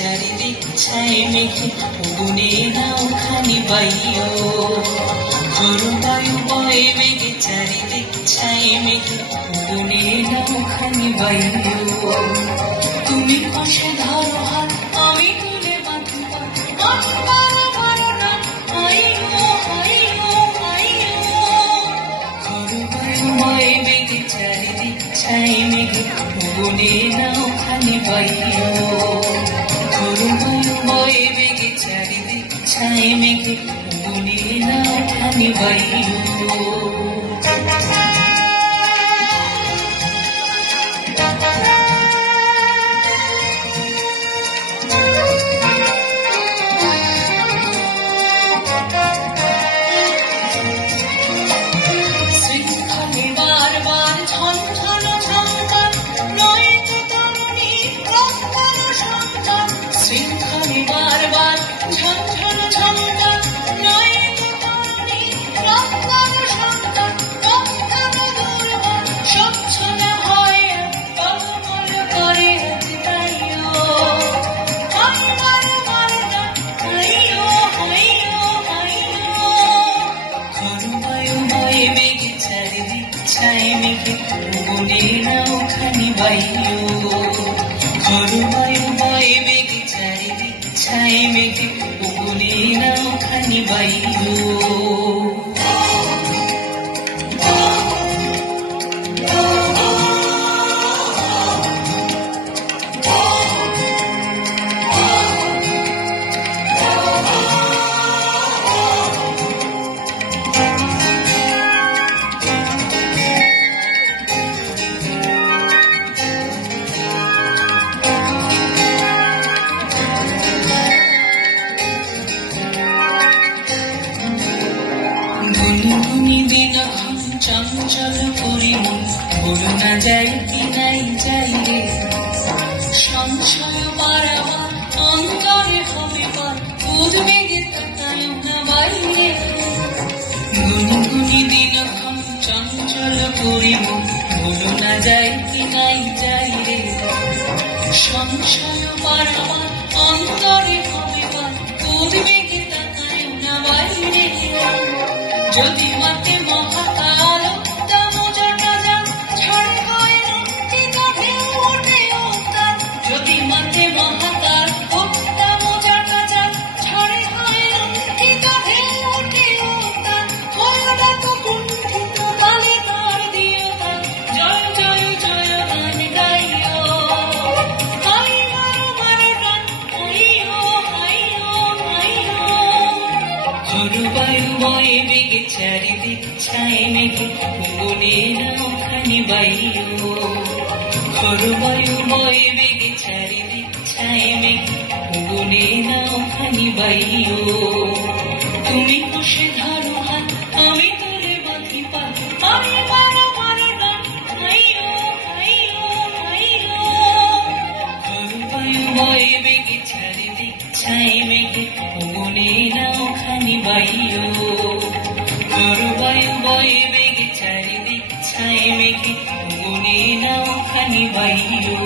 চারিদিক ছায় মেঘে গুনে নাও খানি বাইও ঝড়ো বায়ু বয়ে বেগে চারিদিক ছায় মেঘে গুনে নাও খানি বাইও তুমি পাশে ধরো হাত আমি তুলে বাঁধি পাত চারিদিক ছাই মেঘে গুনে নাও খানি বাইও ঝড়ো বায়ু বয়ে বেগে চারিদিক ছাই মেঘে গুনে নাও খানি বাইও ছাই মেঘে গুনে নাও খানি বাইও ঝড়ো বায়ু বয়ে বেগে চারিদিক ছাই মেঘে গুনে নাও খানি বাইও চঞ্চল পরিমল বলো না যাই কি নাই যাই রে সংশয় বাড়াবার অন্তরে হবে পার উদ্বেগে তাকায় না বাইরে গুনগুনি দিনক্ষণ চঞ্চল পরিমল বলো না যাই কি নাই যাই রে সংশয় বাড়াবার অন্তরে হবে পার উদ্বেগে তাকায় না বাইরে যদি মাতে মহাকাল যদি মাতে মহাকাল ভক্তা মোজা কাজা ছড়ে হয় লঙ্কিতা ঢেউ ওঠে ওতাল হয়না তো কুণ্ঠিত কালে তার দিও তাল জয় জয় জয় গান গাইও হাই মারো মারো গান হাইও হাইও হাইও ঝড়ো বায়ু বয়ে বেগে চারিদিক ছাই মেঘে গুনে নাও খানি বাইও ঝড়ো বায়ু বয়ে বেগে চারিদিক ছাই মেঘে গুনে নাও খানি বাইও তুমি বসে ধরো হাত আমি তুলে বাঁধি পাত আমি মারো মারো ডান হাইও হাইও হাইও ঝড়ো বায়ু বয়ে বেগে চারিদিক ছাই মেঘে গুনে নাও খানি বাইও ঝড়ো বায়ু বয়ে বেগে চারিদিক ছাই মেঘে গুনে নাও খানি বাইও